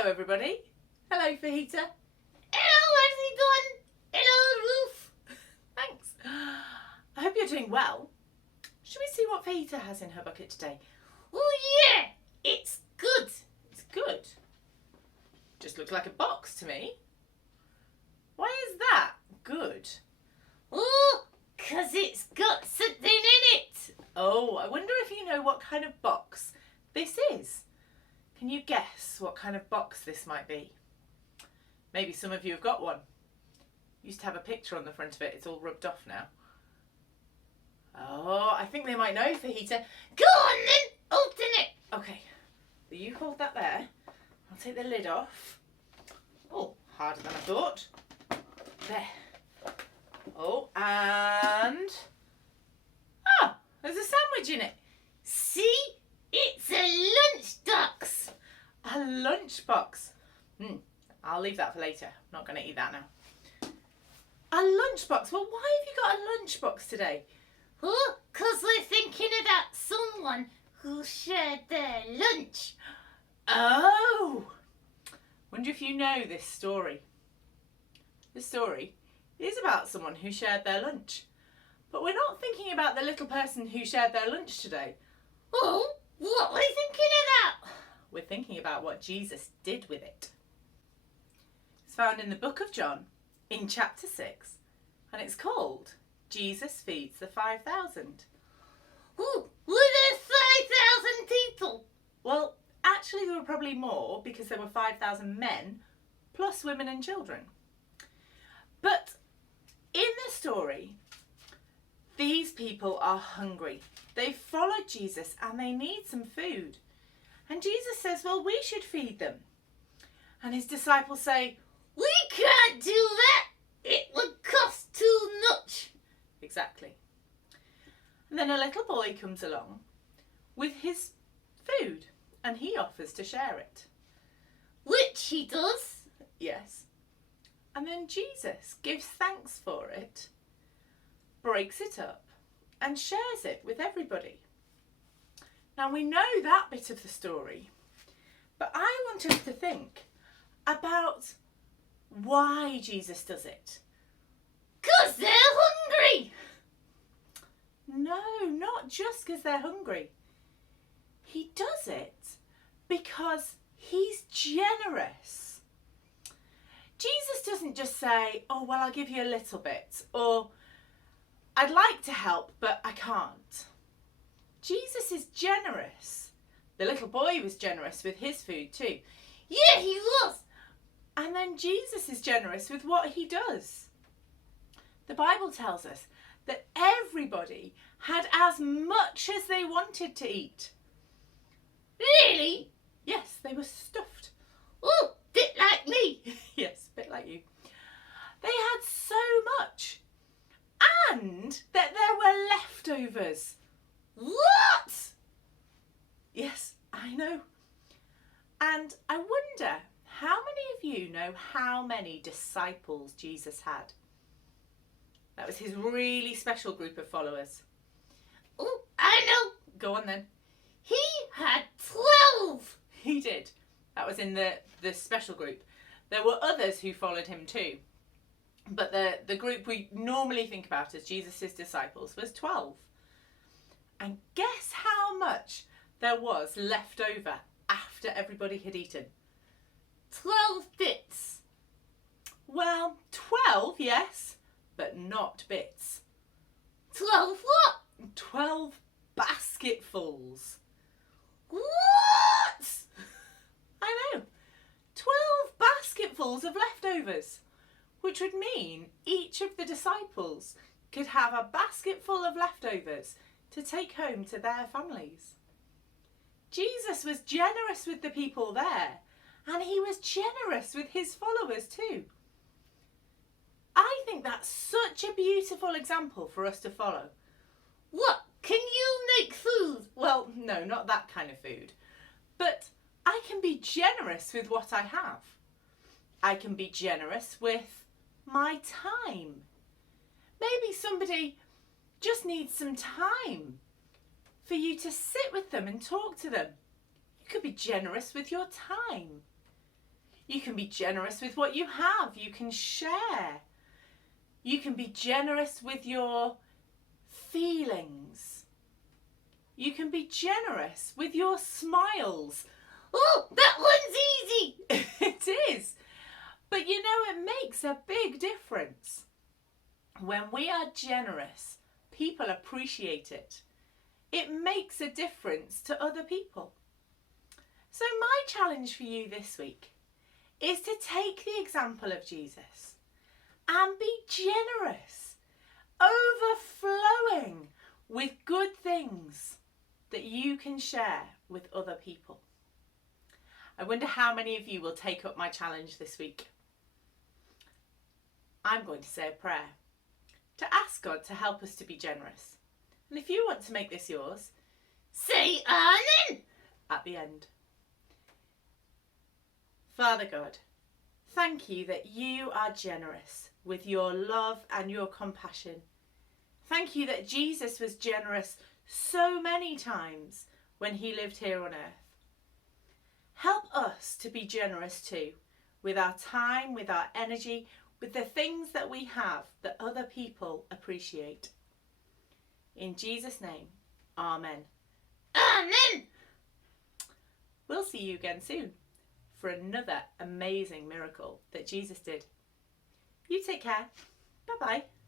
Hello everybody. Hello Fajita. Hello everyone. Hello Ruth. Thanks. I hope you're doing well. Should we see what Fajita has in her bucket today? Oh yeah, it's good. It's good. Just looks like a box to me. Why is that good? Oh, 'cause it's got something in it. Oh, I wonder if you know what kind of box this is. Can you guess what kind of box this might be? Maybe some of you have got one. Used to have a picture on the front of it. It's all rubbed off now. Oh, I think they might know, Fajita. Go on then, open it. Okay, you hold that there. I'll take the lid off. Oh, harder than I thought. There. Oh, and... Ah, there's a sandwich in it. See, it's a lunchbox. A lunchbox. I'll leave that for later. I'm not going to eat that now. A lunchbox? Well, why have you got a lunchbox today? Oh, 'cause we're thinking about someone who shared their lunch. Oh! Wonder if you know this story. This story is about someone who shared their lunch. But we're not thinking about the little person who shared their lunch today. Oh, what are we thinking about? We're thinking about what Jesus did with it. It's found in the book of John in chapter 6, and it's called Jesus Feeds the 5,000. Oh, were there 5,000 people? Well, actually there were probably more because there were 5,000 men plus women and children. But in the story, these people are hungry. They followed Jesus and they need some food. And Jesus says, well, we should feed them. And his disciples say, We can't do that. It would cost too much. exactly. And then a little boy comes along with his food and he offers to share it. Which he does. Yes. And then Jesus gives thanks for it, breaks it up and shares it with everybody. Now we know that bit of the story, but I want us to think about why Jesus does it. 'Cause they're hungry. No, not just because they're hungry. He does it because he's generous. Jesus doesn't just say, oh, well, I'll give you a little bit, or I'd like to help, but I can't. Jesus is generous. The little boy was generous with his food too. Yeah, he was. And then Jesus is generous with what he does. The Bible tells us that everybody had as much as they wanted to eat. Really? Yes, they were stuffed. Oh, bit like me. Yes, a bit like you. They had so much. And that there were leftovers. What? Yes, I know. And I wonder, how many of you know how many disciples Jesus had? That was his really special group of followers. Oh, I know. Go on then. He had 12. He did. That was in the special group. There were others who followed him too. But the group we normally think about as Jesus' disciples was 12. And guess how much there was left over after everybody had eaten? 12 bits. Well, 12, yes, but not bits. 12 what? 12 basketfuls. What? I know. 12 basketfuls of leftovers, which would mean each of the disciples could have a basket full of leftovers to take home to their families. Jesus was generous with the people there, and he was generous with his followers too. I think that's such a beautiful example for us to follow. What? Can you make food? Well, no, not that kind of food. But I can be generous with what I have. I can be generous with my time. Maybe somebody just needs some time for you to sit with them and talk to them. You could be generous with your time. You can be generous with what you have. You can share. You can be generous with your feelings. You can be generous with your smiles. Oh, that one's easy. It is. But you know, it makes a big difference. When we are generous, people appreciate it. It makes a difference to other people. So my challenge for you this week is to take the example of Jesus and be generous, overflowing with good things that you can share with other people. I wonder how many of you will take up my challenge this week. I'm going to say a prayer to ask God to help us to be generous. And if you want to make this yours, say amen at the end. Father God, thank you that you are generous with your love and your compassion. Thank you that Jesus was generous so many times when he lived here on earth. Help us to be generous too, with our time, with our energy, with the things that we have that other people appreciate. In Jesus' name, amen. Amen. We'll see you again soon for another amazing miracle that Jesus did. You take care. Bye-bye.